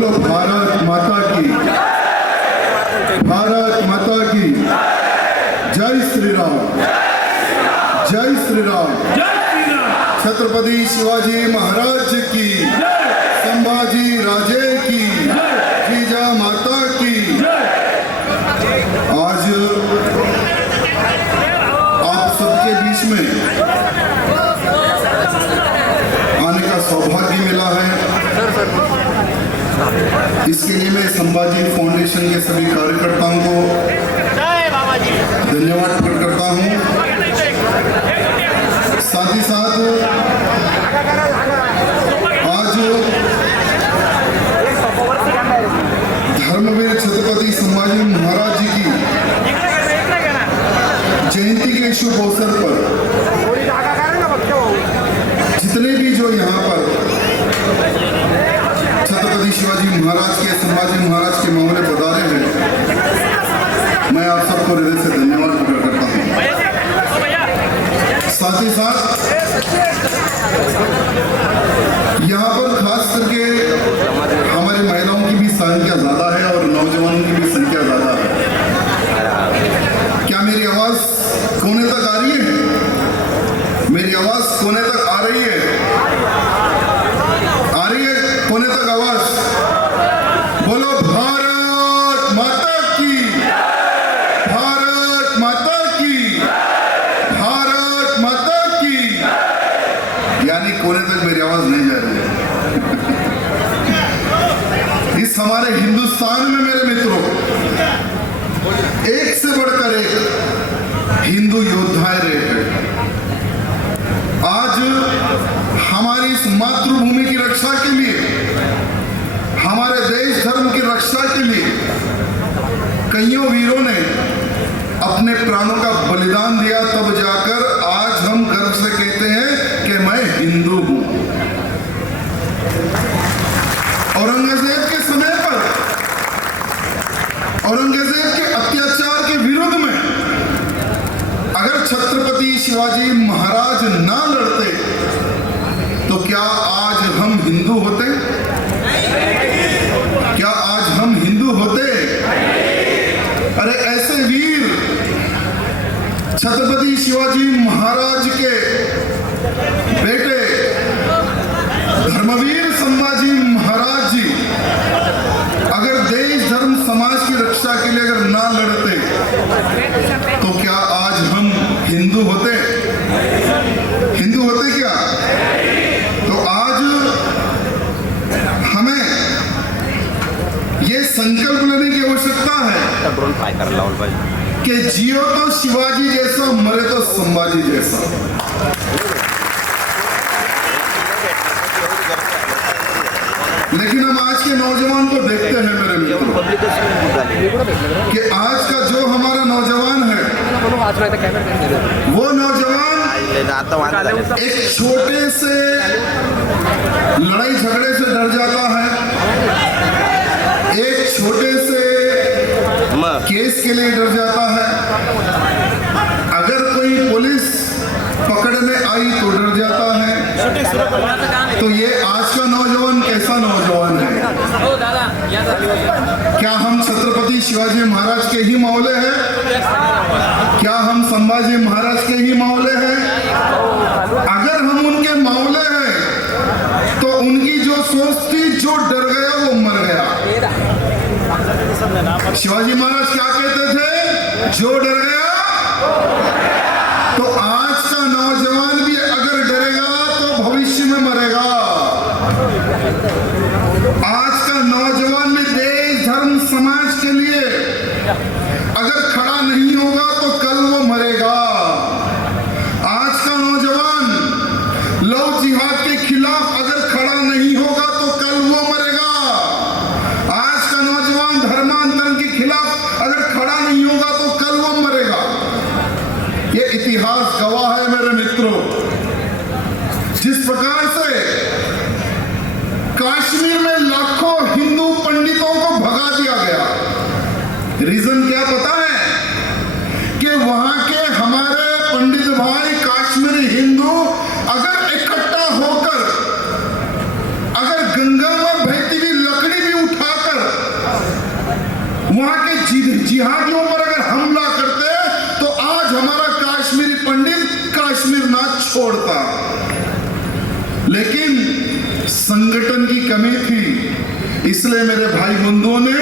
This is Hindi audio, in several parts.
बोलो भारत माता की, भारत माता की जय श्री राम, जय श्री राम। छत्रपति शिवाजी महाराज की, संभाजी राजे की, जीजा माता की। आज आप सबके बीच में आने का सौभाग्य मिला है। इसके लिए मैं संभाजी फाउंडेशन के सभी कार्यकर्ताओं को धन्यवाद प्रकट करता हूं। साथ ही साथ आज धर्मवीर छत्रपति संभाजी महाराज जी की जयंती के शुभ अवसर पर जितने भी जो यहाँ पर छत्रपति शिवाजी महाराज के, संभाजी महाराज के मामले पधारे हैं, मैं आप सबको हृदय से धन्यवाद प्रकट करता हूँ। साथ ही साथ यहाँ पर खास करके हमारी महिलाओं की भी संख्या ज्यादा है और नौजवानों की भी संख्या ज्यादा है। क्या मेरी आवाज कोने तक आ रही है? मेरी आवाज कोने तक आ रही है? आ रही है कोने तक आवाज? बोलो भारत माता की, भारत माता की, भारत माता की। यानी कोने तक मेरी आवाज नहीं जा रही है। इस हमारे हिंदुस्तान में मेरे मित्रों, एक से बढ़कर एक हिंदू योद्धाएं रहे हैं। आज हमारी इस मातृभूमि की रक्षा के लिए, हमारे देश धर्म की रक्षा के लिए कईयों वीरों ने अपने प्राणों का बलिदान दिया, तब जाकर आज हम गर्व से कहते हैं कि मैं हिंदू हूं। औरंगजेब के समय पर, औरंगजेब के अत्याचार के विरुद्ध में अगर छत्रपति शिवाजी महाराज ना लड़ते तो क्या आज हम हिंदू होते? क्या आज हम हिंदू होते? अरे ऐसे वीर छत्रपति शिवाजी महाराज के बेटे धर्मवीर संभाजी महाराज जी अगर देश धर्म समाज की रक्षा के लिए अगर ना लड़ते तो क्या आज हम हिंदू होते? हिंदू होते क्या? तो आज हमें ये संकल्प लेने की आवश्यकता है कि जियो तो शिवाजी जैसा, मरे तो संभाजी जैसा। लेकिन हम आज के नौजवान को देखते हैं मेरे मित्रों कि आज का जो हमारा नौजवान है, वो नौजवान एक छोटे से लड़ाई झगड़े से डर जाता है, एक छोटे से केस के लिए डर जाता है, अगर कोई पुलिस पकड़ने आई तो डर जाता है। तो ये आज का नौजवान कैसा नौजवान है? क्या हम छत्रपति शिवाजी महाराज के ही मौले हैं? क्या हम संभाजी महाराज के ही मौले हैं? अगर हम उनके मौले हैं तो उनकी जो सोच थी, जो डर गया वो मर गया। शिवाजी महाराज क्या कहते थे? जो डर गया। तो आज का नौजवान भी अगर डरेगा तो भविष्य में मरेगा। आज का नौजवान भी देश धर्म समाज के लिए अगर खड़ा नहीं होगा तो कल वो मरेगा। आज का नौजवान लव जिहाद के खिलाफ अगर खड़ा नहीं होगा तो कल वो मरेगा। आज का नौजवान धर्मांतरण के खिलाफ अगर खड़ा नहीं होगा तो कल वो मरेगा। कमी थी, इसलिए मेरे भाई बंधुओं ने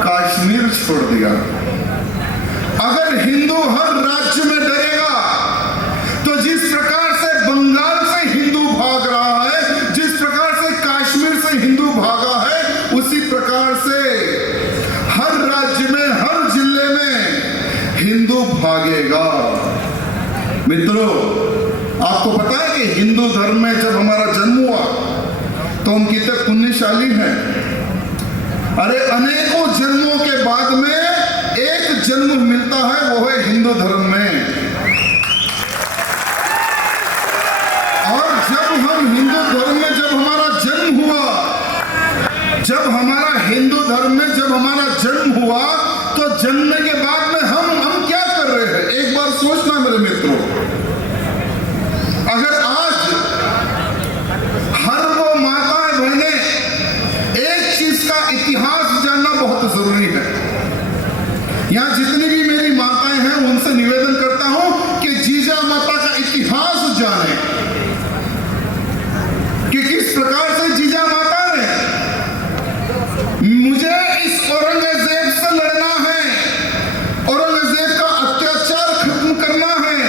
कश्मीर छोड़ दिया। अगर हिंदू हर राज्य में डरेगा तो जिस प्रकार से बंगाल से हिंदू भाग रहा है, जिस प्रकार से कश्मीर से हिंदू भागा है, उसी प्रकार से हर राज्य में, हर जिले में हिंदू भागेगा। मित्रों, आपको पता है कि हिंदू धर्म में जब हमारा जन्म हुआ तो हम कितने पुण्यशाली हैं। अरे अनेकों जन्मों के बाद में एक जन्म मिलता है, वो है हिंदू धर्म में। और जब हम हिंदू धर्म में जब हमारा जन्म हुआ, जब हमारा हिंदू धर्म में जब हमारा जन्म हुआ, तो जन्मने के बाद में हम क्या कर रहे हैं? एक बार सोचना मेरे मित्रों, अगर आज हर वो माताएं बहनें, एक चीज का इतिहास जानना बहुत जरूरी है। यहां जितनी भी मेरी माताएं हैं उनसे निवेदन करता हूं कि जीजा माता का इतिहास जाने कि किस प्रकार से जीजा माता ने मुझे इस औरंगजेब से लड़ना है, औरंगजेब का अत्याचार खत्म करना है,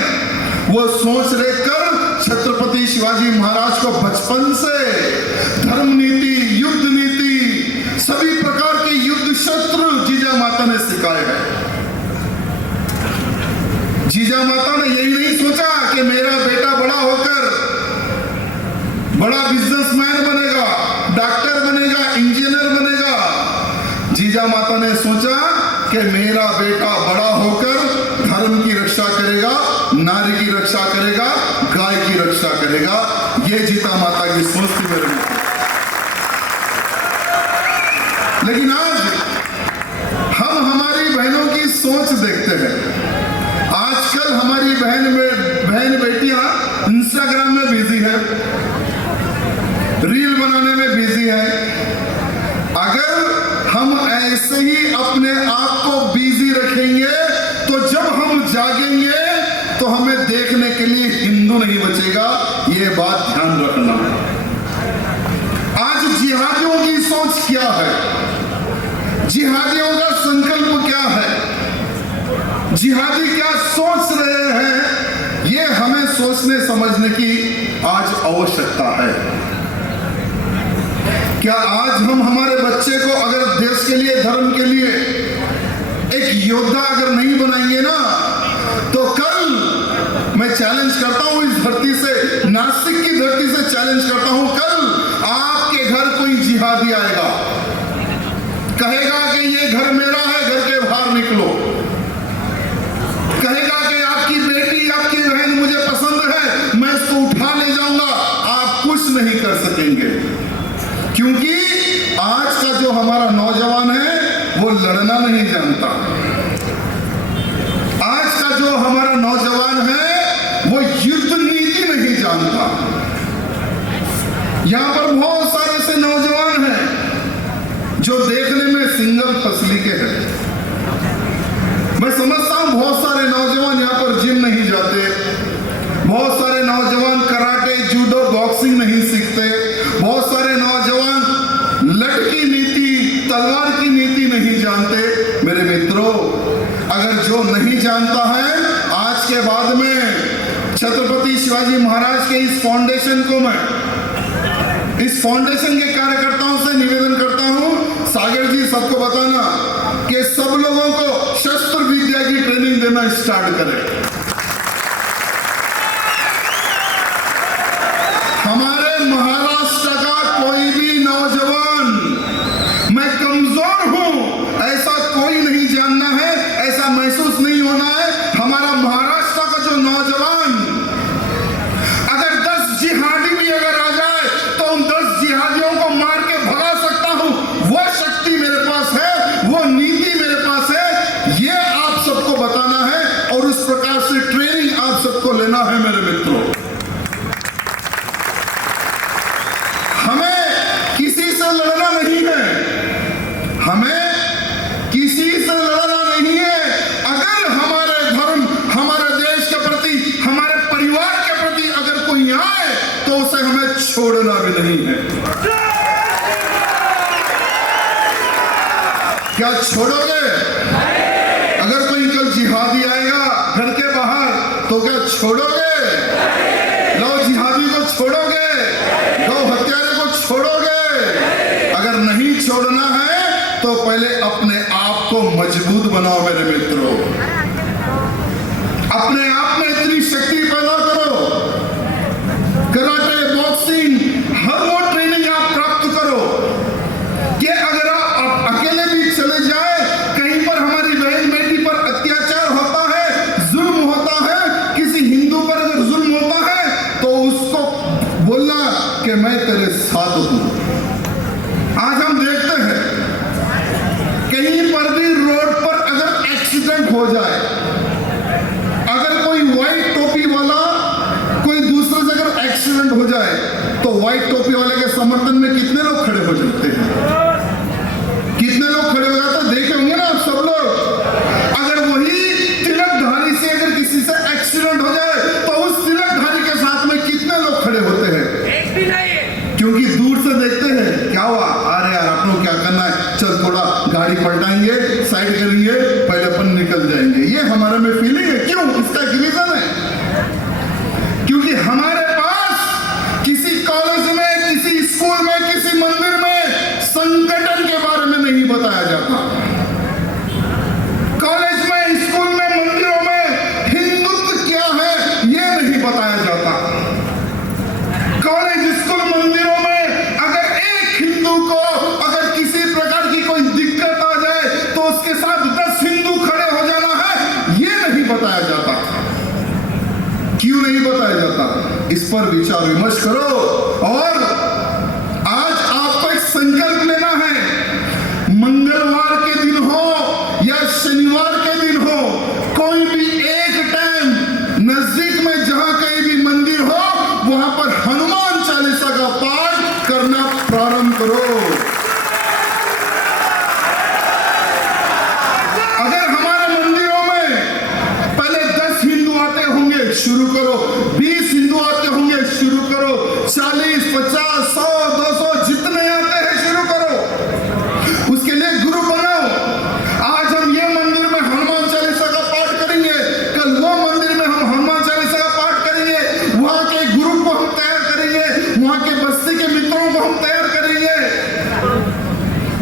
वो सोच लेकर छत्रपति शिवाजी महाराज को बचपन से धर्म नीति, युद्ध नीति, सभी प्रकार के युद्ध शस्त्र जीजा माता ने सिखाए हैं। जीजा माता ने यही नहीं सोचा कि मेरा बेटा बड़ा होकर बड़ा बिजनेसमैन बनेगा, डॉक्टर बनेगा, इंजीनियर बनेगा। जीजा माता ने सोचा कि मेरा बेटा बड़ा होकर धर्म की रक्षा करेगा, नारी की रक्षा करेगा, गाय की रक्षा करेगा। ये जीजा माता की सोच थी मेरे में। लेकिन आज हम हमारी बहनों की सोच देखते हैं। आजकल हमारी बहन बेटियां इंस्टाग्राम में बिजी है, रील बनाने में बिजी है। अगर हम ऐसे ही अपने आप को बिजी रखेंगे तो जब हम जागेंगे तो हमें देखने के लिए हिंदू नहीं बचेगा। ये बात ध्यान रखना। आज जिहादियों की सोच क्या है? जिहादियों का संकल्प क्या है? जिहादी क्या सोच रहे हैं? ये हमें सोचने समझने की आज आवश्यकता है। क्या आज हम हमारे बच्चे को अगर देश के लिए, धर्म के लिए एक योद्धा अगर नहीं बनाएंगे ना, तो कल मैं चैलेंज करता हूं इस धरती से, नासिक की धरती से चैलेंज करता हूं, कल आपके घर कोई जिहादी आएगा, कहेगा कि ये घर मेरा है, घर के बाहर निकलो। कहेगा कि आपकी बेटी, आपकी बहन मुझे पसंद है, मैं इसको उठा ले जाऊंगा। आप कुछ नहीं कर सकेंगे, क्योंकि आज का जो हमारा नौजवान है वो लड़ना नहीं जानता। आज का जो हमारा नौजवान है वो युद्ध नीति नहीं जानता। यहां पर बहुत सारे ऐसे नौजवान हैं जो देखने में सिंगल फसली के हैं। मैं समझता हूं बहुत सारे नौजवान यहां पर जिम नहीं जाते, बहुत सारे नौजवान कराटे, जूडो, बॉक्सिंग नहीं सीखते, बहुत सारे नौजवान लटकी नीति, तलवार की नीति नहीं जानते। मेरे मित्रों, अगर जो नहीं जानता है, आज के बाद में छत्रपति शिवाजी महाराज के इस फाउंडेशन को मैं, इस फाउंडेशन के कार्यकर्ताओं से निवेदन करता हूं, सागर जी सबको बताना कि सब लोगों को शस्त्र विद्या की ट्रेनिंग देना स्टार्ट करें। हमारे महाराष्ट्र का कोई भी नौजवान, मैं कमजोर हूं ऐसा कोई नहीं जानना है, ऐसा महसूस नहीं होना है। हमारा महाराष्ट्र का जो नौजवान, अगर 10 जिहादी भी अगर आ जाए तो उन 10 जिहादियों को मार के भगा सकता हूं। वो शक्ति मेरे पास है, वो नीति मेरे पास है। ये आप सबको बताना है और उस क्या छोड़ोगे? अगर कोई कल जिहादी आएगा घर के बाहर तो क्या छोड़ोगे? लो जिहादी को छोड़ोगे? लो हत्यारे को छोड़ोगे? अगर नहीं छोड़ना है तो पहले अपने आप को मजबूत बनाओ मेरे मित्रों। अपने आप में इतनी शक्ति पैदा करो, कराटे, बॉक्सिंग, हर वो ट्रेनिंग आप प्राप्त करो कि अगर आप अकेले भी चले जाए, कहीं पर हमारी बहन बेटी पर अत्याचार होता है, जुल्म होता है, किसी हिंदू पर अगर जुल्म होता है तो उसको बोलना कि मैं तेरे साथ हूं। आज हम देखते हैं कहीं पर भी रोड पर अगर एक्सीडेंट हो जाए, अगर कोई व्हाइट टोपी वाला कोई दूसरे से अगर एक्सीडेंट हो जाए तो व्हाइट टोपी वाले के समर्थन में कितने लोग खड़े हो जाते हैं? कितने लोग खड़े हो जाते हैं? देखे होंगे ना आप सब लोग। अगर वही तिलकधारी से अगर किसी से एक्सीडेंट हो जाए तो उस तिलकधारी के साथ में कितने लोग खड़े होते हैं? एक भी नहीं। क्योंकि दूर से देखते हैं क्या हुआ, अरे यार अपनों क्या करना है, चल थोड़ा गाड़ी पलटाएंगे, साइड करेंगे, पहले अपन निकल जाएंगे। ये हमारे में फीलिंग है। क्यों? इसका एक रीजन है, क्योंकि हमारे पास किसी कॉलेज में, किसी स्कूल में, किसी मंदिर में संगठन के बारे में नहीं बताया जाता। कॉलेज में, स्कूल में, मंदिरों में हिंदुत्व क्या है ये नहीं बताया जाता। कॉलेज, स्कूल, मंदिरों में अगर एक हिंदू को अगर किसी प्रकार की कोई दिक्कत आ जाए तो उसके साथ 10 हिंदू खड़े हो जाना है, ये नहीं बताया जाता। क्यों नहीं बताया जाता? इस पर विचार विमर्श करो। और आज आपको एक संकल्प लेना है, मंगलवार के दिन हो या शनिवार के दिन हो, कोई भी एक टाइम नजदीक में जहां कहीं भी मंदिर हो वहां पर हनुमान चालीसा का पाठ करना प्रारंभ करो। अगर हमारे मंदिरों में पहले 10 हिंदू आते होंगे, शुरू करो। 20 हिंदू आते होंगे, शुरू करो। 40, 50, 100, 200 जितने आते हैं शुरू करो। उसके लिए गुरु बनाओ। आज हम ये मंदिर में हनुमान चालीसा का पाठ करेंगे, कल वो मंदिर में हम हनुमान चालीसा का पाठ करेंगे। वहां के गुरु को हम तैयार करेंगे, वहां के बस्ती के मित्रों को हम तैयार करेंगे।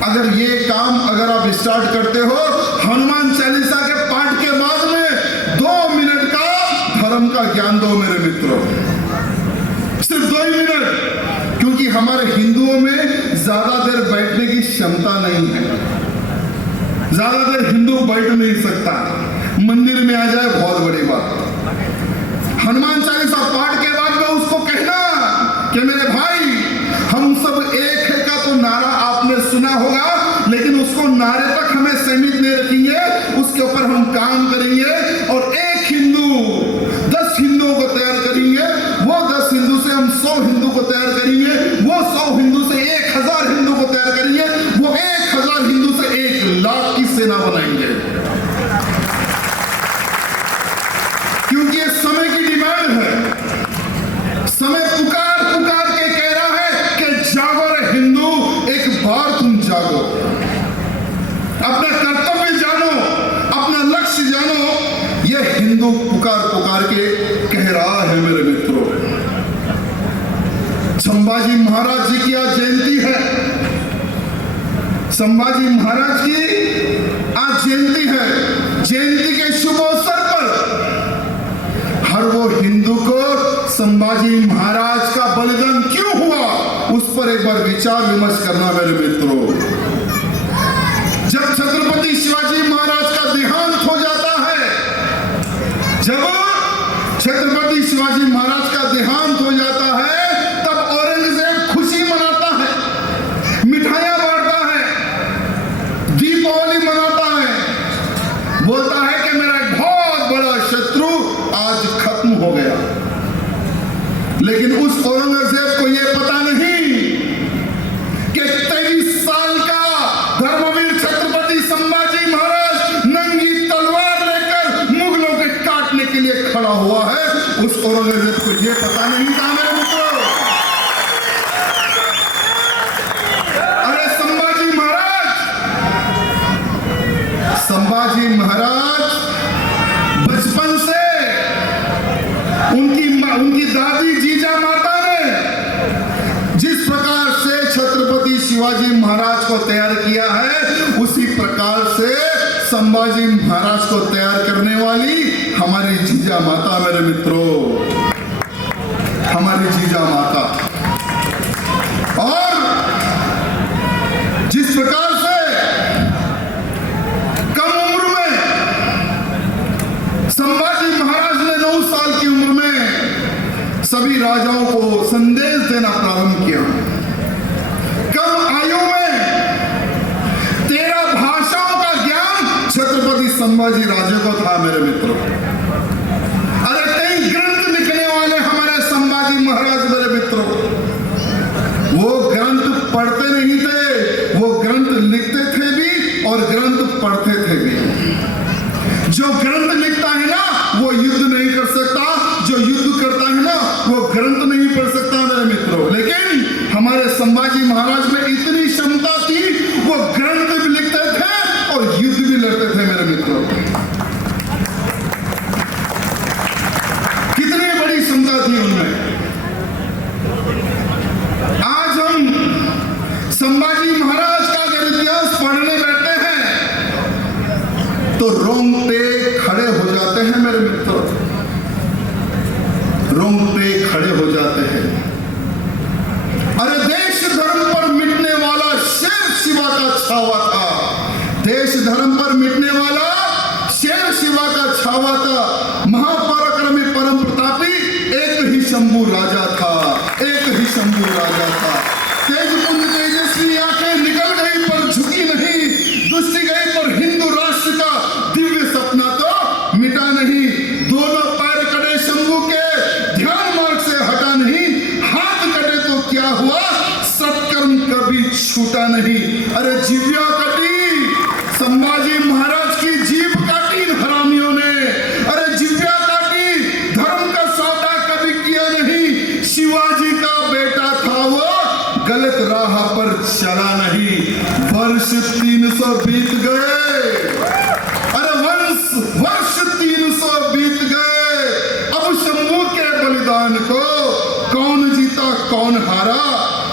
अगर ये काम अगर आप स्टार्ट करते हो, हनुमान चालीसा के पाठ के बाद में 2 मिनट का धर्म का ज्ञान दो मेरे मित्रों, सिर्फ 2 मिनट। क्योंकि हमारे हिंदुओं में ज्यादा देर बैठने की क्षमता नहीं है, ज्यादा देर हिंदू बैठ नहीं सकता। मंदिर में आ जाए बहुत बड़ी बात। हनुमान चालीसा पाठ के बाद में उसको कहना कि मेरे भाई हम सब एक है का तो नारा आपने सुना होगा, लेकिन उसको नारे तक हमें सीमित नहीं रखेंगे, उसके ऊपर हम काम करेंगे और एक हिंदू 10 हिंदुओं को तैयार करेंगे, वो 10 हिंदू से हम 100 हिंदू को तैयार करेंगे, वो 100 हिंदू से 1000 हिंदू को तैयार करेंगे, वो 1000 हिंदू से 1 लाख की सेना बनाएंगे। क्योंकि ये समय की डिमांड है। समय पुकार पुकार के कह रहा है कि जागो रे हिंदू, एक बार तुम जागो, अपना कर्तव्य जानो, अपना लक्ष्य जानो। यह हिंदू पुकार पुकार के कह रहा है मेरे मित्रों। संभाजी महाराज जी की आज जयंती है। संभाजी महाराज की आज जयंती है। जयंती के शुभ अवसर पर हर वो हिंदू को संभाजी महाराज का बलिदान क्यों हुआ उस पर एक बार विचार विमर्श करना मेरे मित्रों। जब छत्रपति शिवाजी महाराज का देहांत हो जाता है, जब छत्रपति शिवाजी महाराज का देहांत हो जाता है, तब औरंगजेब खुशी मनाता है, मिठाइयां बांटता है, दीपावली मनाता है, बोलता है कि मेरा एक बहुत बड़ा शत्रु आज खत्म हो गया। लेकिन उस औरंगजेब को यह पता नहीं कि 23 साल का धर्मवीर छत्रपति संभाजी महाराज नंगी तलवार लेकर मुगलों के काटने के लिए खड़ा हुआ है। उस औरंगजेब को यह पता नहीं था मेरे मित्रों। अरे संभाजी महाराज महाराज को तैयार किया है, उसी प्रकार से संभाजी महाराज को तैयार करने वाली हमारी जीजा माता, मेरे मित्रों, हमारी जीजा माता। और जिस प्रकार से कम उम्र में संभाजी महाराज ने 9 साल की उम्र में सभी राजाओं को संदेश देना प्रारंभ किया, कम आयु में 13 भाषाओं का ज्ञान छत्रपति संभाजी राजे को था, मेरे मित्रों। अरे कई ग्रंथ लिखने वाले हमारे संभाजी महाराज, मेरे मित्रों, वो ग्रंथ पढ़ते नहीं थे, वो ग्रंथ लिखते थे भी और ग्रंथ पढ़ते थे भी। जो ग्रंथ लिखता है ना, वो युद्ध नहीं कर सकता, जो युद्ध करता है ना, वो ग्रंथ नहीं पढ़ सकता, मेरे मित्रों। लेकिन हमारे संभाजी महाराज में इतनी क्षमता थी, वो ग्रंथ भी लिखते थे और युद्ध भी लड़ते थे, मेरे मित्रों। कितनी बड़ी क्षमता थी उनमें। आज हम संभाजी महाराज का अगर इतिहास पढ़ने बैठते हैं तो रोंगटे खड़े हो जाते हैं, मेरे मित्रों, रोंगटे खड़े हो जाते हैं। अरे देश धर्म पर मिटने वाला शेर शिवा का छावा था, देश धर्म पर मिटने वाला शेर शिवा का छावा था। महापराक्रमी परम प्रतापी एक ही शंभू राजा था, एक ही शंभू राजा था। तेजपुंज तेजस्वी आंखें निकल गई पर झुकी नहीं, दुष्टि गई पर हिंदू राष्ट्र का दिव्य सपना तो मिटा नहीं। दोनों पैर कटे शंभू के, ध्यान मार्ग से हटा नहीं। हाथ कटे तो क्या हुआ, सत्कर्म कभी छूटा नहीं। अरे जीविया कटी, संभाजी महाराज की जीभ काटी इन हरामियों ने। अरे जीविया काटी, धर्म का सौदा कभी किया नहीं। शिवाजी का बेटा था वो, गलत राह पर चला नहीं। वर्ष 300 बीत गए, अरे वर्ष 300 बीत गए। अब शंभू के बलिदान को कौन जीता कौन हारा,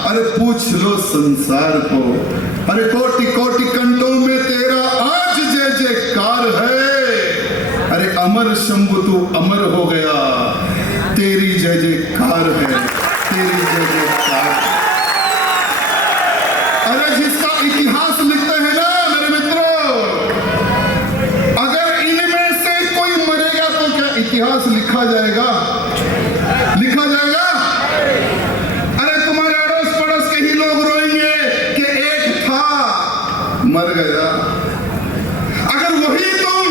अरे पूछ लो संसार को। अरे कोटि कोटि कंठों में तेरा आज जय जयकार है। अरे अमर शंभू तू अमर हो गया, तेरी जय जयकार है, तेरी जय जयकार। अरे जिसका इतिहास लिखते हैं ना, मेरे मित्रों, अगर इनमें से कोई मरेगा तो क्या इतिहास लिखा जाएगा, लिखा जाएगा? अरे तुम्हारे अड़ोस पड़ोस के ही लोग रोएंगे कि एक था मर गया। अगर वही तुम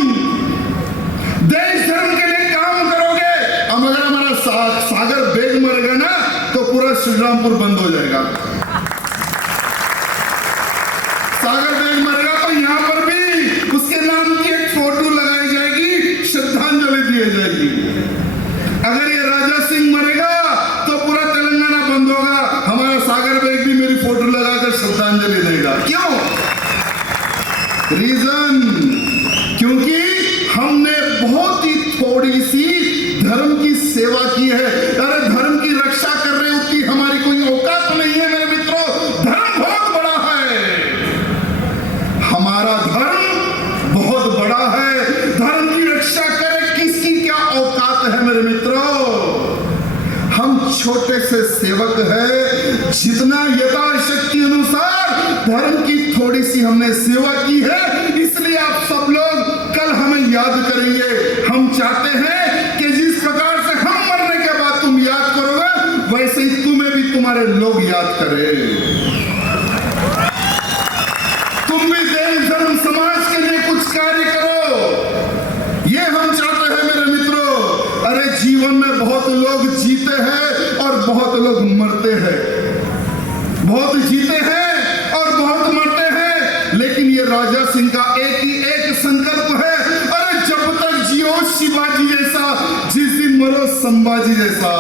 देश धर्म के लिए काम करोगे, अब अगर हमारा सागर बेग मर गया ना तो पूरा श्रीरामपुर बंद हो जाएगा। सागर बेग मरेगा तो यहां पर भी उसके नाम की एक फोटो लगाई जाएगी, श्रद्धांजलि दी जाएगी। अगर ये राजा सिंह मरेगा तो पूरा तेलंगाना बंद होगा, हमारा सागर बेग भी मेरी फोटो लगाकर श्रद्धांजलि देगा। क्यों? रीजन, क्योंकि हमने बहुत ही थोड़ी सी धर्म की सेवा की है। अरे धर्म की रक्षा कर रहे उतनी हमारी कोई औकात नहीं है, मेरे मित्रों। धर्म बहुत बड़ा है, हमारा धर्म बहुत बड़ा है। धर्म की रक्षा करे किसकी क्या औकात है, मेरे मित्रों। हम छोटे से सेवक है, जितना यथाशक्ति अनुसार धर्म की थोड़ी सी हमने सेवा की है, इसलिए आप सब लोग कल हमें याद करेंगे। हम चाहते हैं कि जिस प्रकार से हम मरने के बाद तुम याद करोगे, वैसे ही तुम्हें भी तुम्हारे लोग याद करें। तुम भी देश धर्म समाज के लिए कुछ कार्य करो, ये हम चाहते हैं, मेरे मित्रों। अरे जीवन में बहुत लोग जीते हैं और बहुत लोग मरते हैं, बहुत जीते हैं और बहुत मरते हैं। लेकिन ये राजा सिंह का एक ही एक संकल्प है, अरे जब तक जियो शिवाजी जैसा, जिस दिन मरो संभाजी जैसा।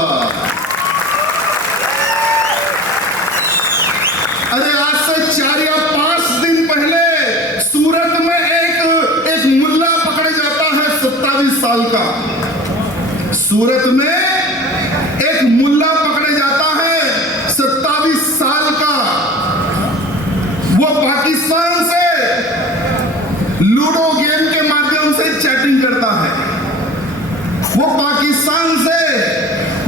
अरे आज से 4 या 5 दिन पहले सूरत में एक मुल्ला पकड़े जाता है 27 साल का। सूरत में एक मुल्ला पकड़े जाता है 27 साल का। वो पाकिस्तान से लूडो गेम के माध्यम से चैटिंग करता है, वो पाकिस्तान से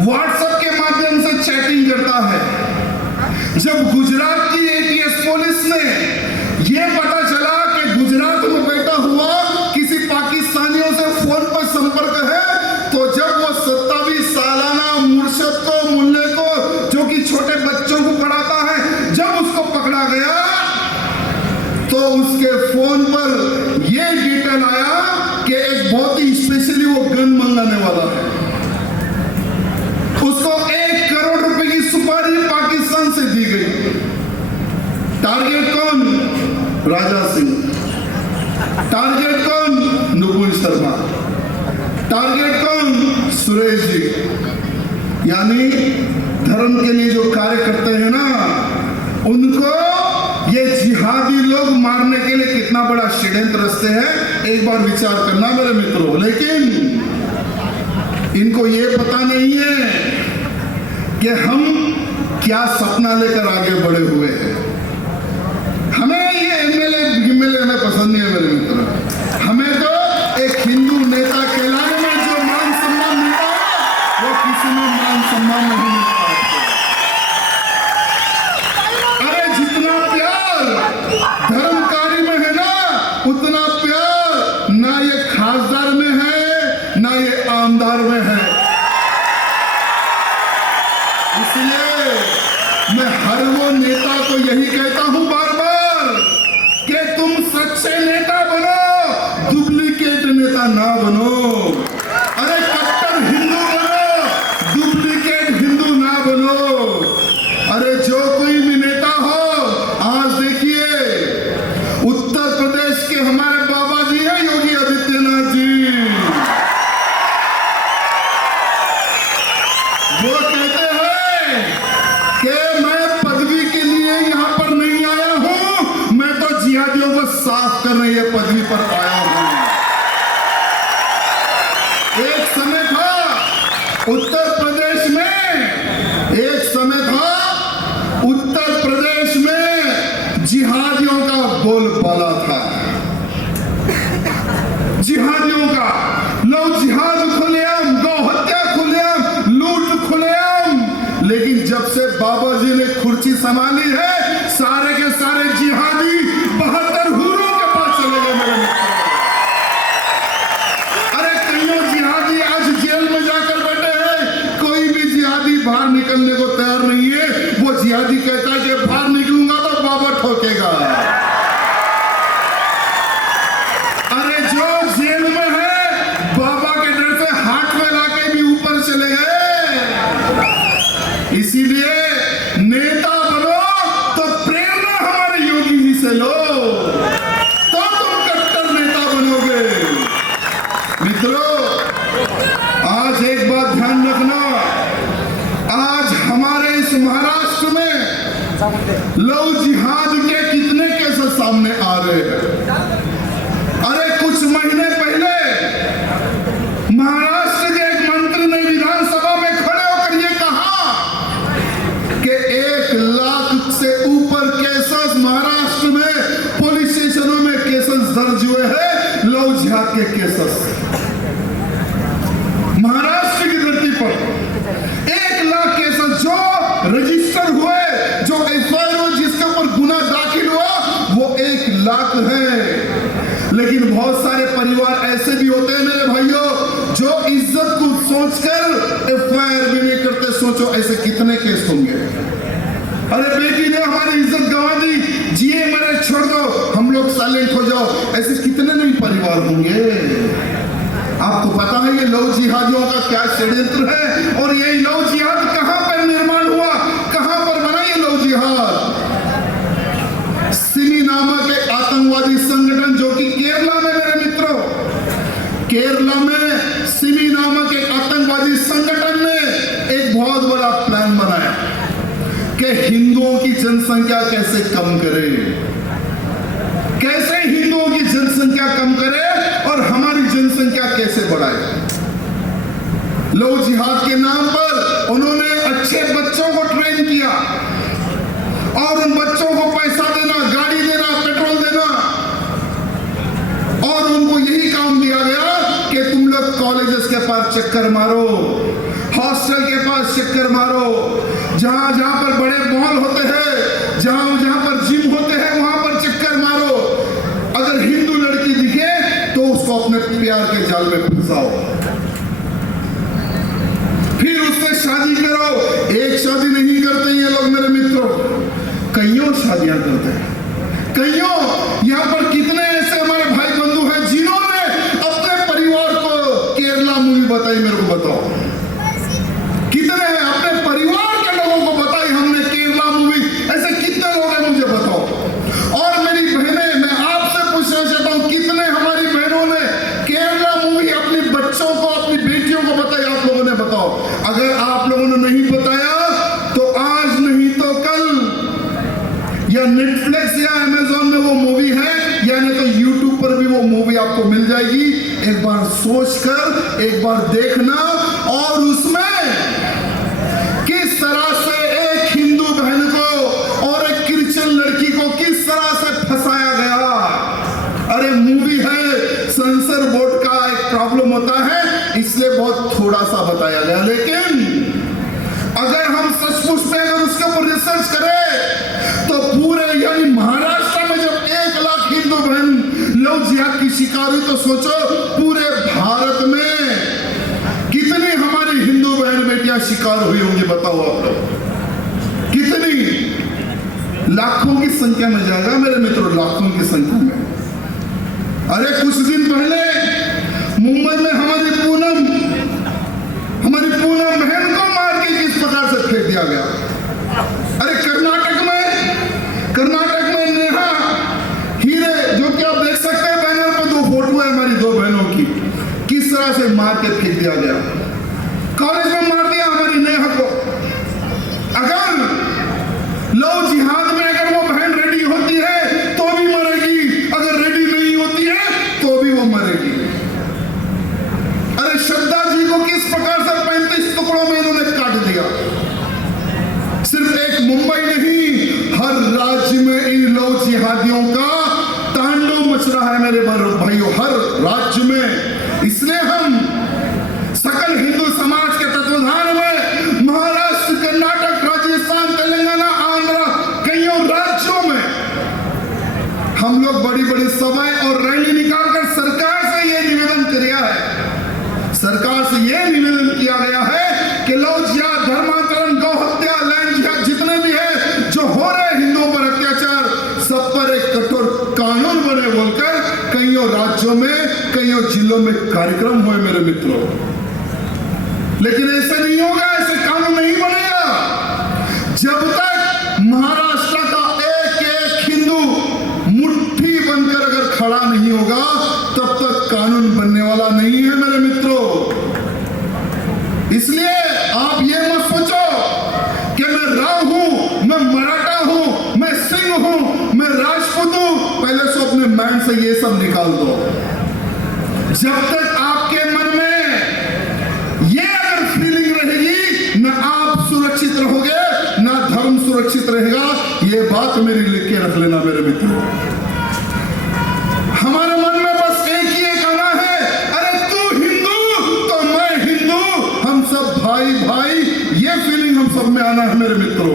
व्हाट्सएप के माध्यम से चैटिंग करता है। जब गुजरात की एटीएस पुलिस ने यह पता चला कि गुजरात में बैठा हुआ किसी पाकिस्तानियों से फोन पर संपर्क है, तो जब वो 27 सालाना मुर्शद को, मुल्ले को, जो कि छोटे बच्चों को पढ़ाता है, जब उसको पकड़ा गया तो उसके फोन पर यह डिटेल आया कि एक बहुत ही स्पेशली वो गन मंगाने वाला है। उसको 1 करोड़ रुपए की सुपारी पाकिस्तान से दी गई। टारगेट कौन? राजा सिंह। टारगेट कौन? नुपुर शर्मा। टारगेट कौन? सुरेश जी। यानी धर्म के लिए जो कार्य करते हैं ना, उनको ये जिहादी लोग मारने के लिए कितना बड़ा षड्यंत्र रचते हैं, एक बार विचार करना मेरे मित्रों। लेकिन इनको ये पता नहीं है कि हम क्या सपना लेकर आगे बढ़े हुए हैं। हमें ये एमएलए हमें पसंद नहीं है मेरे मित्र। हमें तो एक हिंदू नेता कहलाने में जो मान सम्मान मिलता है, वो किसी में मान सम्मान नहीं मिलता। अरे जितना प्यार धर्म कार्य में है ना, उतना प्यार ना ये खासदार में है ना ये आमदार में है। इसलिए मैं हर वो नेता को यही कहता हूं बार बार कि तुम सच्चे नेता बनो, डुप्लीकेट नेता ना बनो। अरे कट्टर हिंदू बनो, डुप्लीकेट हिंदू ना बनो। अरे जो कोई भी नेता हो, आज देखिए उत्तर प्रदेश के हमारे बाबा जी हैं योगी आदित्यनाथ जी, वो कहते हैं कि मैं पदवी के लिए यहां पर नहीं आया हूं, मैं तो जिहादियों को साफ करने ये पदवी पर आया हूं। एक समय था उत्तर प्रदेश में, एक समय था उत्तर प्रदेश में जिहादियों का बोलबाला था। जिहादियों का लोग जिहाद खुलेआम, गौ हत्या खुलेआम, लूट खुलेआम। लेकिन जब से बाबा जी ने कुर्सी संभाली है, सारे के सारे जिहादी 72 हुरों के पास चले गए मेरे मित्र। अरे कईयों जिहादी आज जेल में जाकर बैठे हैं, कोई भी जिहादी बाहर निकलने को तैयार नहीं है। वो जिहादी कहता है कि बाहर निकलूंगा तो बाबा ठोकेगा। अरे जो जेल में है, बाबा के डर से हाथ में लाके भी ऊपर चले गए। इसीलिए नेता बनो तो प्रेरणा हमारे योगी जी से लो, तो तुम कट्टर नेता बनोगे। मित्रों, आज एक बात ध्यान रखना, आज हमारे इस महाराष्ट्र में लव जिहाद के कितने केसेस सामने आ रहे हैं। अरे कुछ महीने पहले महाराष्ट्र के एक मंत्री ने विधानसभा में खड़े होकर यह कहा कि 1 लाख से ऊपर केसेस महाराष्ट्र में पुलिस स्टेशनों में केसेस दर्ज हुए हैं, लव जिहाद के केसेस। महाराष्ट्र की धरती पर 1 लाख केसेस जो रजिस्टर हुए, जो एफआईआर हुए, जिसके ऊपर गुना दाखिल हुआ, वो 1 लाख है। लेकिन बहुत सारे परिवार ऐसे भी होते हैं मेरे भाइयों, जो इज्जत को सोचकर एफआईआर भी नहीं करते। सोचो ऐसे कितने केस होंगे। अरे बेटी ने हमारी इज्जत गंवा दी, जिए मरे छोड़ दो, हम लोग साइलेंट हो जाओ, ऐसे कितने नहीं परिवार होंगे। आपको पता है ये लव जिहादियों का क्या षड्यंत्र है, और ये लव जिहाद कहां पर निर्माण हुआ, कहां पर बना ये लव जिहाद? सिमी नामक एक आतंकवादी संगठन जो कि केरला में मेरे मित्रों, केरला में सिमी नामक एक आतंकवादी संगठन ने एक बहुत बड़ा प्लान बनाया कि हिंदुओं की जनसंख्या कैसे कम करे, कैसे हिंदुओं की जनसंख्या कम करे और हमारी जनसंख्या कैसे बढ़ाए। लव जिहाद के नाम पर उन्होंने अच्छे बच्चों को ट्रेन किया और उन बच्चों को पैसा देना, गाड़ी देना, चक्कर मारो, हॉस्टल के पास चक्कर मारो, जहां जहां पर बड़े मॉल होते हैं, जहां जहां पर जिम होते हैं, वहां पर चक्कर मारो। अगर हिंदू लड़की दिखे तो उसको अपने प्यार के जाल में फंसाओ, फिर उससे शादी करो। एक शादी नहीं करते ये लोग मेरे मित्रों, कईयों शादियां करते हैं। कईयों यहां पर कितने ऐसे हमारे भाई बंधु हैं जिन्होंने अपने परिवार को केरला मूवी बताई, मेरे को बताओ कितने हैं? अपने परिवार के लोगों को बताई हमने केरला मूवी, ऐसे कितने लोग हैं मुझे बताओ। और मेरी बहनें, मैं आपसे पूछना चाहता हूं, कितने हमारी बहनों ने केरला मूवी अपने बच्चों को, अपनी बेटियों को बताई? आप लोगों ने बताओ। अगर आप लोगों ने नहीं बताया तो आज नहीं तो कल या नेटफ्लिक्स या अमेज़न में वो मूवी है, या नहीं तो यूट्यूब पर भी वो मूवी आपको मिल जाएगी। एक बार सोचकर एक बार देखना, और उसमें किस तरह से एक हिंदू बहन को और एक क्रिश्चियन लड़की को किस तरह से फंसाया गया। अरे मूवी है, सेंसर बोर्ड का एक प्रॉब्लम होता है, इसलिए बहुत थोड़ा सा बताया गया। लेकिन अगर हम सचमुच में अगर उसके ऊपर रिसर्च करें तो पूरे, यानी महाराष्ट्र में जब 1 लाख हिंदू बहन लव जिहाद की शिकार हुई, तो सोचो पूरे भारत में कितनी हमारी हिंदू बहन बेटियां शिकार हुई होंगी, बताओ आप लोग कितनी? लाखों की संख्या में जाएगा मेरे मित्रों, लाखों की संख्या में। अरे कुछ दिन पहले मुंबई में हमारी पूनम बहन को मार के किस प्रकार से फेंक दिया गया। अरे कर्नाटक में नेहा हीरे, जो कि आप देख सकते हैं बैनर पे 2 फोटो है हमारी 2 बहनों की, किस तरह से मार के फेंक दिया गया। कॉलेज में मार दिया हमारी नेहा को। अगर लव जिहाद में अगर वो बहन रेडी होती है तो भी मरेगी, अगर रेडी नहीं होती है तो भी वो मरेगी। अरे श्रद्धा जी को किस प्रकार से 35 टुकड़ों में इन्होंने काट दिया। सिर्फ एक मुंबई नहीं, हर राज्य में इन लव जिहादियों का तांडव मच रहा है मेरे भाइयों, हर राज्य में। इसलिए हम सकल हिंदू समाज के तत्वाधान में महाराष्ट्र, कर्नाटक, राजस्थान, तेलंगाना, आंध्र, कईयों राज्यों में हम लोग बड़ी बड़ी सभाएं और रैली निकालकर सरकार से यह निवेदन किया है, सरकार से यह निवेदन किया गया है कि लव जिहाद, धर्मांतरण, गौ हत्या, लैंड जिहाद जितने भी है जो हो रहे हिंदुओं पर अत्याचार, सब पर एक कठोर कानून बने बोलकर कईयों राज्यों में, कईयों जिलों में कार्यक्रम हुए मेरे मित्रों। लेकिन ऐसे नहीं होगा, ऐसे कानून नहीं बनेगा जब तक महाराष्ट्र का एक हिंदू मुट्ठी बनकर अगर खड़ा नहीं होगा, तब तक कानून बनने वाला नहीं है मेरे मित्रों। इसलिए आप ये मत सोचो कि मैं राव हूं, मैं मराठा हूं, मैं सिंह हूं, मैं राजपूत हूं। पहले से अपने माइंड से ये सब निकाल दो। जब तक आपके मन में ये अगर फीलिंग रहेगी, ना आप सुरक्षित रहोगे, ना धर्म सुरक्षित रहेगा। ये बात मेरी लिख के रख लेना मेरे मित्रों। हमारे मन में बस एक ही एक आना है, अरे तू हिंदू तो मैं हिंदू, हम सब भाई भाई, ये फीलिंग हम सब में आना है मेरे मित्रों।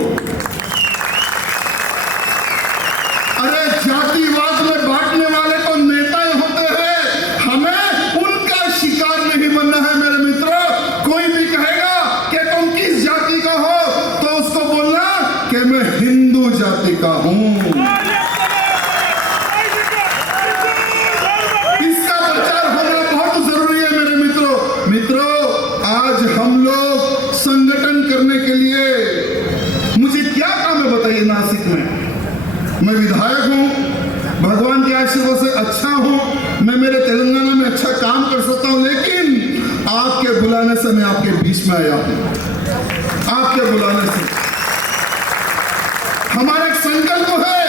अरे जातिवाद में बांटने वाले तो नेता होते हैं, हमें उनका शिकार नहीं बनना है मेरे मित्रों। कोई भी कहेगा कि तुम किस जाति का हो, तो उसको बोलना कि मैं हिंदू जाति का हूं। इसका प्रचार होना बहुत जरूरी है मेरे मित्रों। आज हम लोग संगठन करने के लिए, मुझे क्या काम है बताइए। नासिक में मैं विधायक हूं, भगवान के आशीर्वाद से अच्छा हूं, मैं मेरे तेलंगाना में अच्छा काम कर सकता हूं, लेकिन आपके बुलाने से मैं आपके बीच में आया हूं। आपके बुलाने से हमारा एक संकल्प है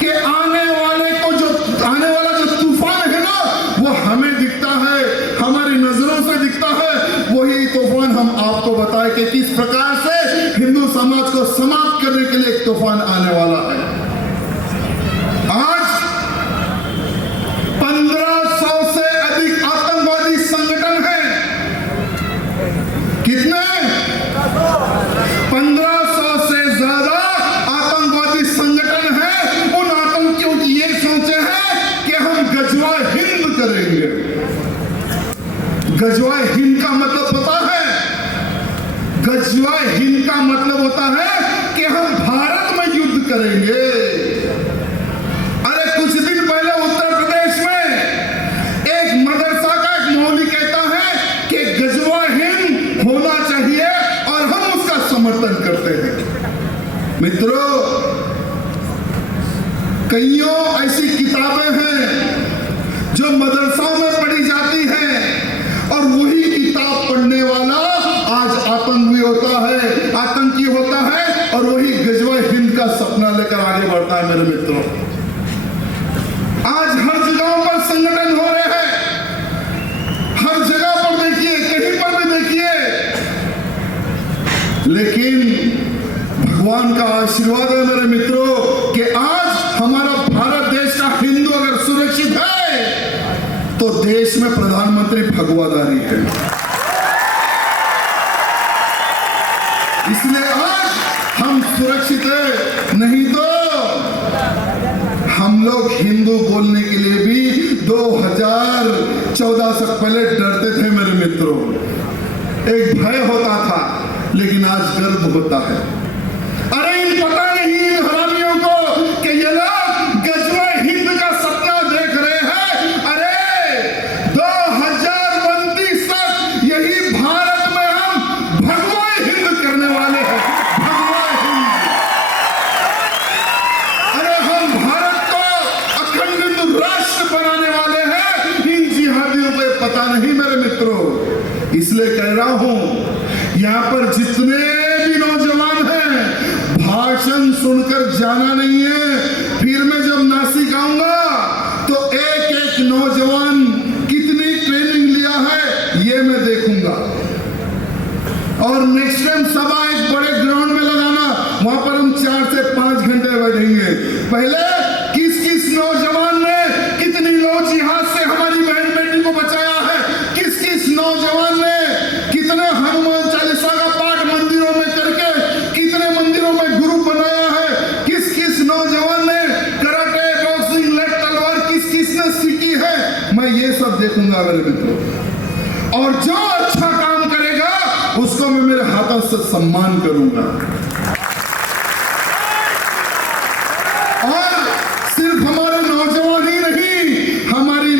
कि आने वाला जो तूफान है ना, वो हमें दिखता है, हमारी नजरों से दिखता है। वही तूफान हम आपको बताए कि किस प्रकार से हिंदू समाज को समाप्त करने के लिए एक तूफान आने वाला है। आज 1500 से अधिक आतंकवादी संगठन हैं गजवा हिंद का मतलब पता है? गजवा हिंद का मतलब होता है कि हम भारत में युद्ध करेंगे। अरे कुछ दिन पहले उत्तर प्रदेश में एक मदरसा का एक मौलवी कहता है कि गजवा हिंद होना चाहिए और हम उसका समर्थन करते हैं। मित्रों, कईयों ऐसी किताबें हैं जो मदरसा में पढ़ी जाती हैं और वही किताब पढ़ने वाला आज आतंकी होता है और वही गजवा हिंद का सपना लेकर आगे बढ़ता है। मेरे मित्रों, आज हर जगहों पर संगठन हो रहे हैं, हर जगह पर देखिए, कहीं पर भी देखिए, लेकिन भगवान का आशीर्वाद है मेरे मित्रों कि आज हमारा भारत देश का हिंदू अगर सुरक्षित है तो देश में प्रधानमंत्री भगवाधारी है। इसलिए आज हम सुरक्षित है, नहीं तो हम लोग हिंदू बोलने के लिए भी 2014 से पहले डरते थे मेरे मित्रों। एक भय होता था, लेकिन आज गर्व होता है। अरे इन पता नहीं इन हरामियों को कि ये लोग गजवा हिंद का सपना देख रहे हैं। अरे 2029 तक यही भारत में हम भगवा हिंद करने वाले हैं। भगवा हिंद, अरे हम भारत को अखंड हिंदू राष्ट्र बनाने वाले हैं। इन जिहादियों को पता नहीं मेरे मित्रों। इसलिए कह रहा हूं, यहां पर जितने भी नौजवान हैं, भाषण सुनकर जाना नहीं है। फिर मैं जब नासिक आऊंगा तो एक एक नौजवान कितनी ट्रेनिंग लिया है ये मैं देखूंगा। और नेक्स्ट टाइम सभा एक बड़े ग्राउंड में लगाना, वहां पर हम 4 से 5 घंटे बैठेंगे। पहले किस किस नौजवान ने कितनी लो जिहाद से हमारी बहन बेटी को बचाया है, किस किस नौजवान ने कितने हनुमान चालीसा का पाठ मंदिरों में करके कितने मंदिरों में गुरु बनाया है, किस किस नौजवान ने कराटे, बॉक्सिंग, लठ तलवार किस किस ने सीखी है, मैं ये सब देखूंगा मेरे मित्रों। और जो अच्छा काम करेगा उसको मैं मेरे हाथों से सम्मान करूंगा। और सिर्फ हमारे नौजवान ही नहीं, हमारी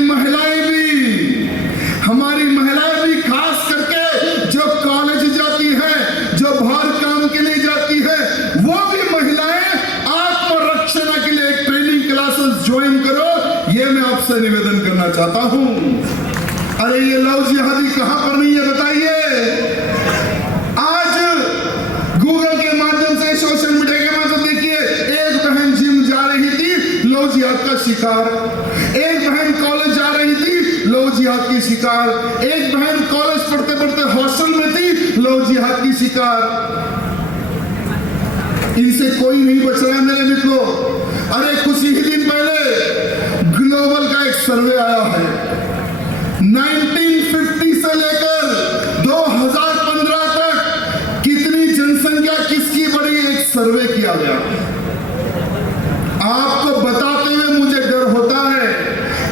महिलाएं भी खास करके जो कॉलेज जाती है, जो बाहर काम के लिए जाती है, वो भी महिलाएं आत्मरक्षा के लिए एक ट्रेनिंग क्लासेस ज्वाइन करो, ये मैं आपसे निवेदन करना चाहता हूं। अरे ये लव जिहादी कहां पर नहीं है बताइए। आज गूगल के माध्यम से, सोशल मीडिया के माध्यम से देखिए, एक बहन जिम जा रही थी, लव जिहाद का शिकार। एक बहन कॉलेज जा रही थी, लव जिहाद की शिकार। एक बहन कॉलेज पढ़ते पढ़ते हॉस्टल में थी, लव जिहाद की शिकार। इनसे कोई नहीं बच रहा है मेरे मित्रों। अरे कुछ ही दिन पहले ग्लोबल का एक सर्वे आया है, 1950 से लेकर 2015 तक कितनी जनसंख्या किसकी बढ़ी, एक सर्वे किया गया। आपको बताते हुए मुझे डर होता है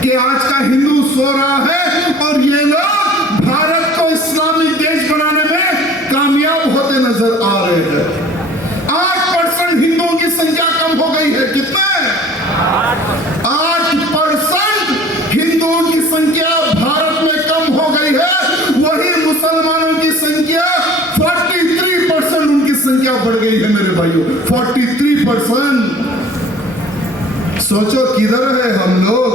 कि आज का हिंदू सो रहा है और ये लोग भारत को इस्लामिक देश बनाने में कामयाब होते नजर आ रहे हैं। 8% हिंदुओं की संख्या कम हो गई है। कितना? 8% हिंदुओं की संख्या भारत में कम हो गई है। वही मुसलमानों की संख्या 43% उनकी संख्या बढ़ गई है मेरे भाइयों, 43%। सोचो किधर है हम लोग।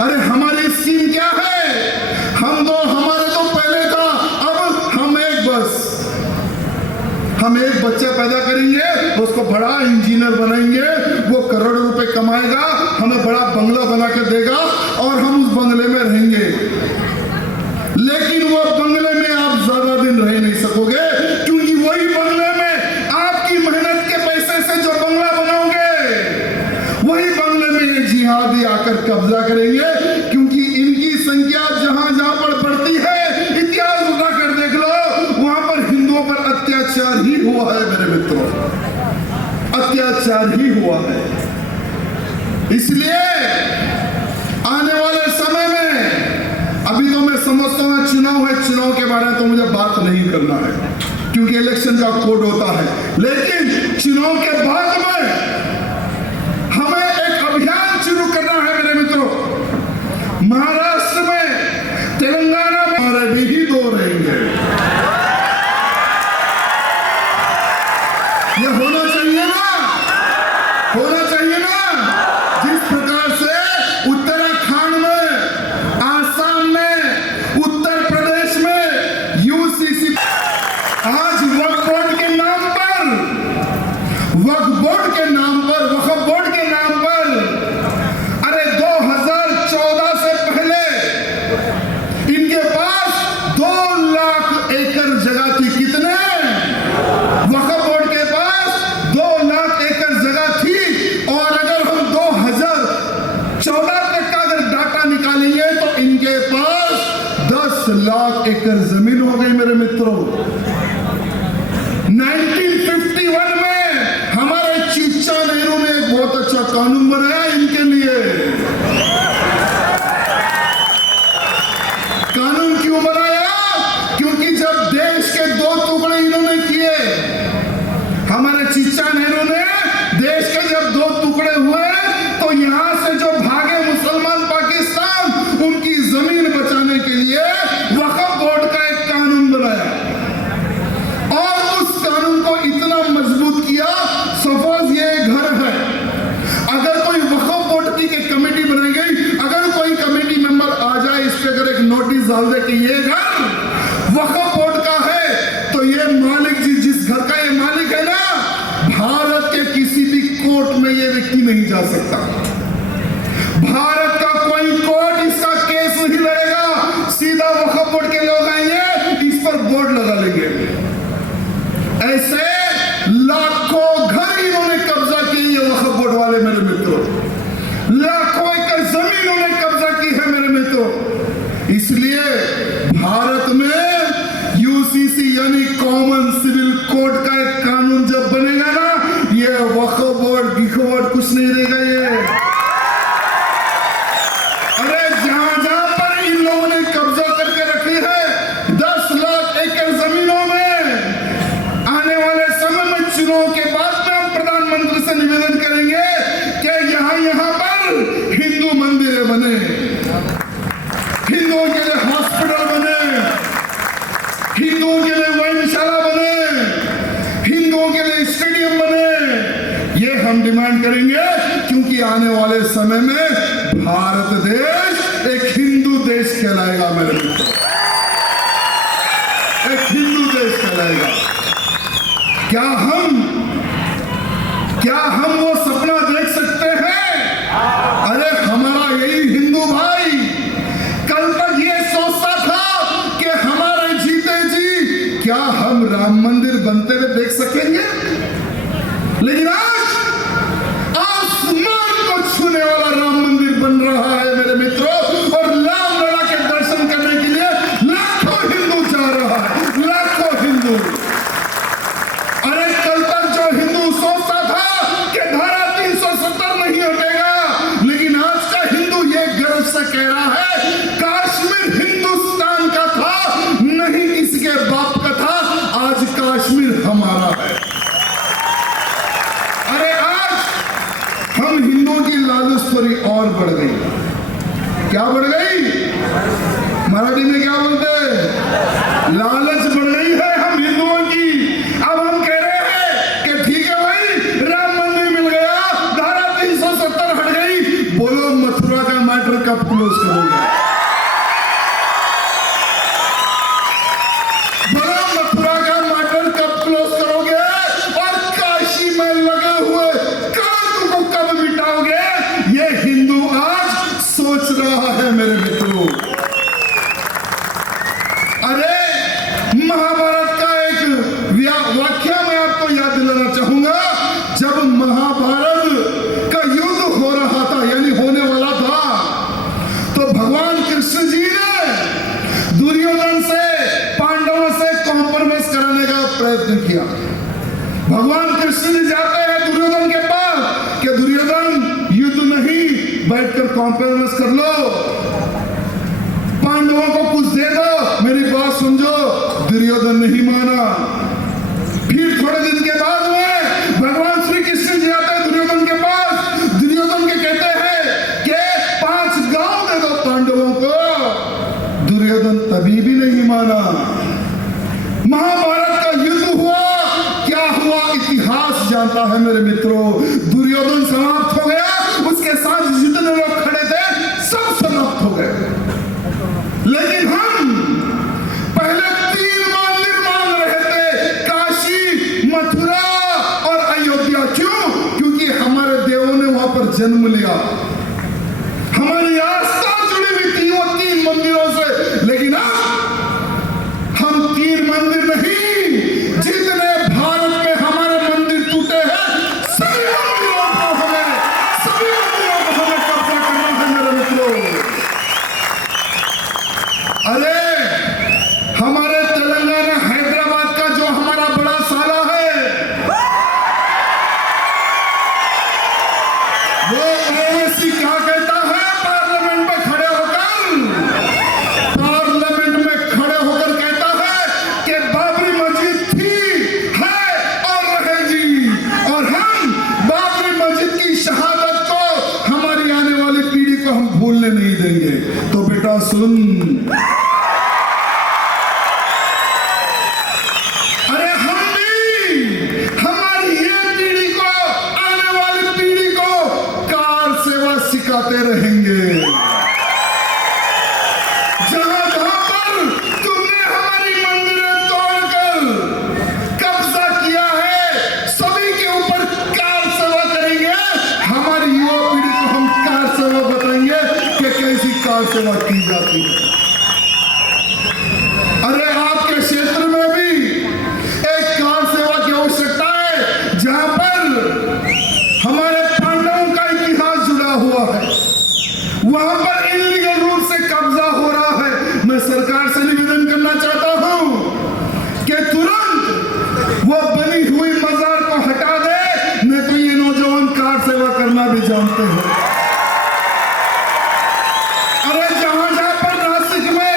अरे हमारी स्कीम क्या है? हमारे तो पहले था, अब हम एक बच्चा पैदा करेंगे, उसको बड़ा इंजीनियर बनाएंगे, वो करोड़ों रुपए कमाएगा, हमें बड़ा बंगला बना के देगा और हम उस बंगले में रहेंगे। लेकिन वो बंगले में आप ज्यादा दिन रह नहीं सकोगे, क्योंकि वही बंगले में आपकी मेहनत के पैसे से जो बंगला बनाओगे, वही बंगले में ये जिहादी आकर कब्जा करेंगे। क्योंकि इनकी संख्या जहां जहां पर बढ़ती है, इतिहास उठा कर देख लो, वहां पर हिंदुओं पर अत्याचार ही हुआ है मेरे मित्रों, अत्याचार ही हुआ है। इसलिए आने वाले समय में, अभी तो मैं समझता हूं आ रहे हैं तो मुझे बात नहीं करना है, क्योंकि इलेक्शन का कोड होता है। लेकिन चुनाव के बाद में हमें एक अभियान शुरू करना है मेरे मित्रों। महाराष्ट्र में, तेलंगाना में हमारे भी दो रहेंगे। ये होना चाहिए ना, होना चाहिए ना। जिस प्रकार से उत्तराखंड में, आसाम में, उत्तर प्रदेश में यूसीसी आज वक्फ बोर्ड के नाम पर, वक्फ बोर्ड के नाम पर, वक्फ बोर्ड के नाम पर, अरे 2014 से पहले इनके पास 2 लाख एकड़ जगह थी। कितने? वक्फ बोर्ड के पास 2 लाख एकड़ जगह थी। और अगर हम 2014 तक का अगर डाटा निकालेंगे तो इनके पास 10 लाख एकड़ जमीन हो गई मेरे मित्रों। 1951 में हमारे चीचा नेहरू ने एक बहुत अच्छा कानून बनाया इनके लिए। कानून क्यों बनाया? क्योंकि जब देश के 2 टुकड़े इन्होंने किए, हमारे चीचा नेहरू ने देश के जब 2 टुकड़े हुए तो यहां से जो भागे मुसलमान पाकिस्तान, उनकी जमीन बचाने के लिए वक्फ बोर्ड का एक कानून बनाया। और उस कानून को इतना मजबूत किया, सपोज ये घर है, अगर कोई वक्फ बोर्ड की कमेटी बनाई गई, अगर कोई कमेटी मेंबर आ जाए, इस पे अगर एक नोटिस डाल दे कि ये घर वक्फ बोर्ड का है, तो ये मालिक जी, जिस घर का ये मालिक है ना, भारत के किसी भी कोर्ट में ये व्यक्ति नहीं जा सकता। भारत का कोई कोर्ट इसका केस नहीं लड़ेगा। सीधा वक्फ बोर्ड के लोग आएंगे, इस पर बोर्ड लगा लेंगे। ऐसे लाखों घर इन्होंने कब्जा किए, ये वक्फ बोर्ड वाले मेरे मित्रों। लाखों एकड़ जमीन इन्होंने कब्जा की है मेरे मित्रों। इसलिए भारत में यूसीसी यानी कॉमन सिविल कोड का एक कानून जब बनेगा ना, ये वक्फ बोर्ड, गिख बोर्ड कुछ नहीं रहेगा। ये अरे जहां जहां पर इन लोगों ने कब्जा करके रखी है 10 लाख एकड़ जमीनों में, आने वाले समय में चुनाव के बाद में हम प्रधानमंत्री से निवेदन करेंगे कि यहां पर हिंदू मंदिर बने, हिंदुओं के लिए हॉस्पिटल बने, हिंदुओं के लिए वैनशाला बने, हिंदुओं के लिए स्टेडियम बने। ये हम डिमांड करेंगे, क्योंकि आने वाले समय में भारत देश एक हिंदू देश कहलाएगा मेरे मित्रों, एक हिंदू देश कहलाएगा। क्या हम वो सपना देख सकते हैं? अरे हमारा यही हिंदू भाई कल तक ये सोचता था कि हमारे जीते जी क्या हम राम मंदिर बनते हुए देख सकेंगे, लेकिन आज आसमान को छूने वाला राम मंदिर बन रहा है मेरे मित्रों। और रामलला के दर्शन करने के लिए लाखों हिंदू जा रहा है, लाखों हिंदू। अरे कल तक जो हिंदू सोचता था कि धारा 370 नहीं हटेगा, लेकिन आज का हिंदू ये गर्व से कह रहा है, काश्मीर हिंदुस्तान का था, नहीं किसी के बाप का था, आज काश्मीर हमारा है। अरे आज हम हिंदुओं की लालचखोरी और बढ़ गई। क्या बढ़ गई? मराठी में क्या बोलते हैं? लालच बढ़ गई है हम हिंदुओं की। अब हम कह रहे हैं कि ठीक है भाई, राम मंदिर मिल गया, धारा 370 हट गई, बोलो मथुरा का मैटर कब क्लोज करोगे? बोलो मथुरा का मैटर कब क्लोज करोगे? और काशी में लगे हुए कलंक को कब मिटाओगे? ये हिंदू आज सोच रहा है मेरे मित्रों। अरे महाभारत का एक वाक्य मैं आपको याद दिलाना चाहूंगा। जब महाभारत का युद्ध हो रहा था, यानी होने वाला था, तो भगवान कृष्ण जी ने दुर्योधन से, पांडवों से कॉम्प्रोमाइज कराने का प्रयत्न किया। भगवान कृष्ण जी जाते हैं दुर्योधन के पास कि दुर्योधन युद्ध नहीं, बैठकर कॉम्प्रोमाइज कर लो, पांडवों को कुछ दे दो, मेरी बात समझो। तभी भी नहीं माना। महाभारत का युद्ध हुआ, क्या हुआ इतिहास जानता है मेरे मित्रों। दुर्योधन समाप्त हो गया, उसके साथ जितने लोग खड़े थे सब समाप्त हो गए। लेकिन हम पहले 3 मंदिर मान रहे थे, काशी, मथुरा और अयोध्या। क्यों? क्योंकि हमारे देवों ने वहां पर जन्म लिया, हमारी आस्था जुड़ी हुई थी वो 3 मंदिरों से। लेकिन अब हम 3 मंदिर नहीं, जितने भारत में हमारे मंदिर टूटे हैं सभी मंदिरों को हमें कब्जा करना है मेरे मित्रों। अरे हमारे तेलंगाना हैदराबाद का जो हमारा बड़ा साला है, वो ओवैसी क्या कहता है पार्लियामेंट में खड़े होकर कहता है कि बाबरी मस्जिद थी, है और रहेगी, और हम बाबरी मस्जिद की शहादत को हमारी आने वाली पीढ़ी को हम भूलने नहीं देंगे। तो बेटा सुन, अरे हम भी हमारी ये पीढ़ी को, आने वाली पीढ़ी को कार सेवा सिखाते रहेंगे। जहां जहां पर तुमने हमारी मंदिरें तोड़कर कब्जा किया है, सभी के ऊपर कार सेवा करेंगे। हमारी युवा पीढ़ी को हम कार सेवा बताएंगे कि कैसी कार सेवा की जाती है। अरे आपके क्षेत्र में भी एक कार सेवा की आवश्यकता है, जहां पर हमारे पांडवों का इतिहास जुड़ा हुआ है, वहां पर इल्लीगल रूप से कब्जा हो रहा है। मैं सरकार से निवेदन करना चाहता हूं कि तुरंत वो बनी हुई मजार को हटा दे, नहीं तो ये नौजवान कार सेवा करना भी जानते हैं। अरे जहां जहां पर नासिक में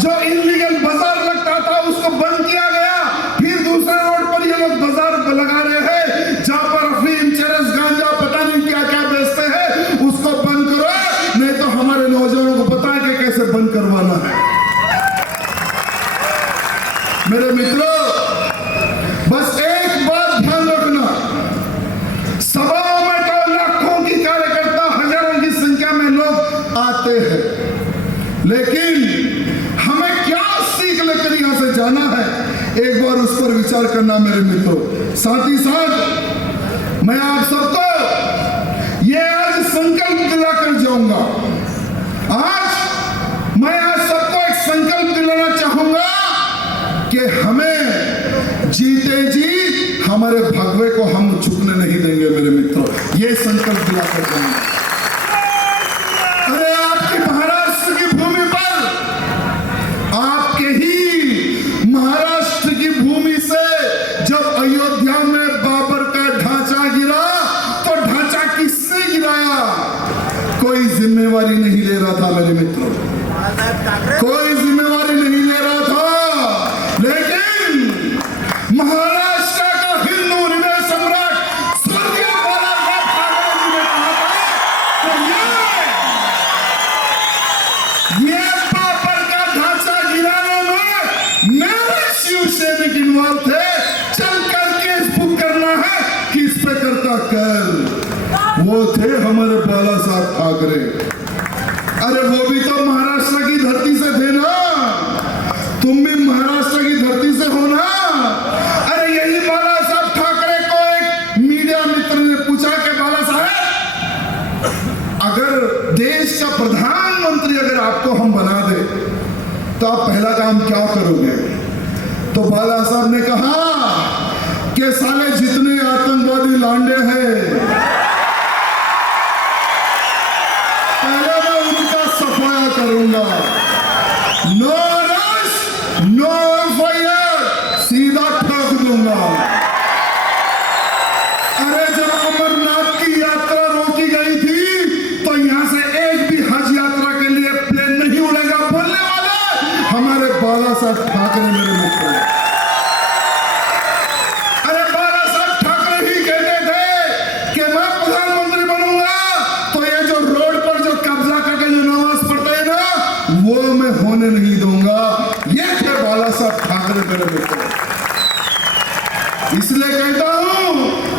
जो इल्लीगल बाजार लगता था उसको बंद किया गया, फिर दूसरे रोड पर ये लोग बाजार लगा रहे हैं जहां पर अफीम, चरस, गांजा, पता नहीं क्या क्या बेचते हैं, उसको बंद करो, नहीं तो हमारे नौजवानों को पता है कि कैसे बंद करवाना है। मेरे मित्रों, बस एक बात ध्यान रखना, सभाओं में तो लाखों की कार्यकर्ता, हजारों की संख्या में लोग आते हैं, लेकिन हमें क्या सीख लेकर यहां से जाना है, एक बार उस पर विचार करना मेरे मित्रों। साथ ही साथ मैं आप सबको ये आज संकल्प दिलाकर जाऊंगा। आज मैं आप सबको एक संकल्प दिलाना चाहूंगा कि हमें जीते जी हमारे भगवे को हम झुकने नहीं देंगे मेरे मित्रों। ये संकल्प दिलाकर जाऊंगा। अरे आपकी महाराष्ट्र की भूमि पर, आपके ही महाराष्ट्र की भूमि से जब अयोध्या में बाबर का ढांचा गिरा, तो ढांचा किसने गिराया? कोई जिम्मेवारी नहीं ले रहा था मेरे मित्रों, कोई जिम्मेवारी नहीं ले रहा था। लेकिन महाराष्ट्र का हिंदू हृदय सम्राट स्वर्गीय बाला साहब ठाकरे जी ने कहा था, ये बाबर का ढांचा गिराने में मेरे शिवसैनिक इन्वॉल्व थे, चलकर केस बुक करना है, किस पे करता कर, वो थे हमारे बाला साहब ठाकरे। अरे वो भी तो महाराष्ट्र की धरती से थे ना, तुम भी महाराष्ट्र की धरती से हो ना। अरे यही बाला साहब ठाकरे को एक मीडिया मित्र ने पूछा कि बाला साहब, अगर देश का प्रधानमंत्री अगर आपको हम बना दे तो आप पहला काम क्या करोगे? तो बाला साहब ने कहा कि साले जितने आतंकवादी लांडे हैं पहले मैं उनका सफाया करूंगा। नो रश, नो फायर, सीधा ठोक दूंगा। अरे जब अमरनाथ की यात्रा रोकी गई थी तो यहां से एक भी हज यात्रा के लिए प्लेन नहीं उड़ेगा बोलने वाले हमारे बाला साहब ठाकरे मेरे मित्र। अरे बाला साहब ठाकरे ही कहते थे कि मैं प्रधानमंत्री बनूंगा तो ये जो रोड पर जो कब्जा कर इसलिए कहता हूं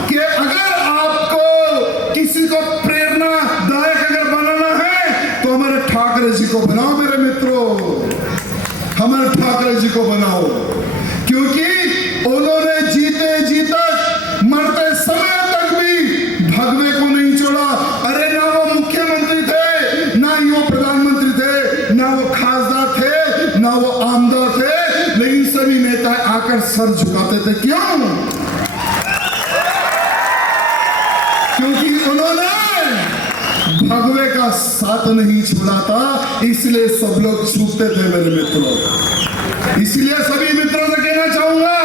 कि अगर आपको किसी को प्रेरणादायक अगर बनाना है तो हमारे ठाकरे जी को बनाओ मेरे मित्रों, हमारे ठाकरे जी को बनाओ, क्योंकि उन्होंने जीते जी तक मरते समय तक भी भगवे को नहीं छोड़ा। अरे ना वो मुख्यमंत्री थे, ना ही वो प्रधानमंत्री थे, ना वो खासदार थे, ना वो आमदार थे, लेकिन सभी नेता आकर सर झुकाते थे। क्यों? क्योंकि उन्होंने भगवे का साथ नहीं छोड़ा था, इसलिए सब लोग झुकते थे मेरे मित्रों। इसलिए सभी मित्रों से कहना चाहूंगा,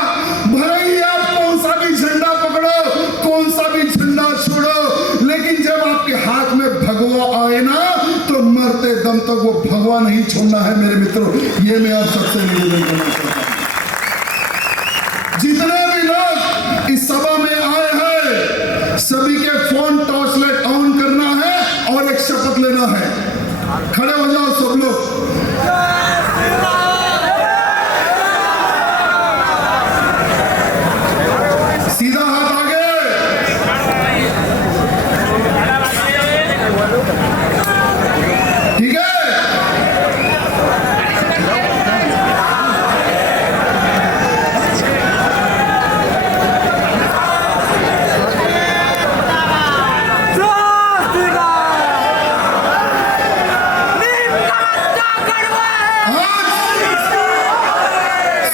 भाई आप कौन सा भी झंडा पकड़ो, कौन सा भी झंडा छोड़ो, लेकिन जब आपके हाथ में भगवा आए ना तो मरते दम तक वो भगवा नहीं छोड़ना है मेरे मित्रों। ये मैं आप सबसे निवेदन करना चाहता हूं। जितने भी लोग इस सभा में आए हैं सभी के फोन टॉर्च लाइट ऑन करना है और एक शपथ लेना है। खड़े हो जाओ सब लोग। सीधा हाथ आगे। ठीक है?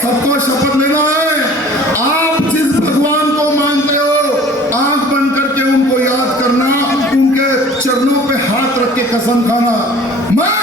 सबको शपथ लेना है। आप जिस भगवान को मानते हो आंख बंद करके उनको याद करना, उनके चरणों पे हाथ रख के कसम खाना, मैं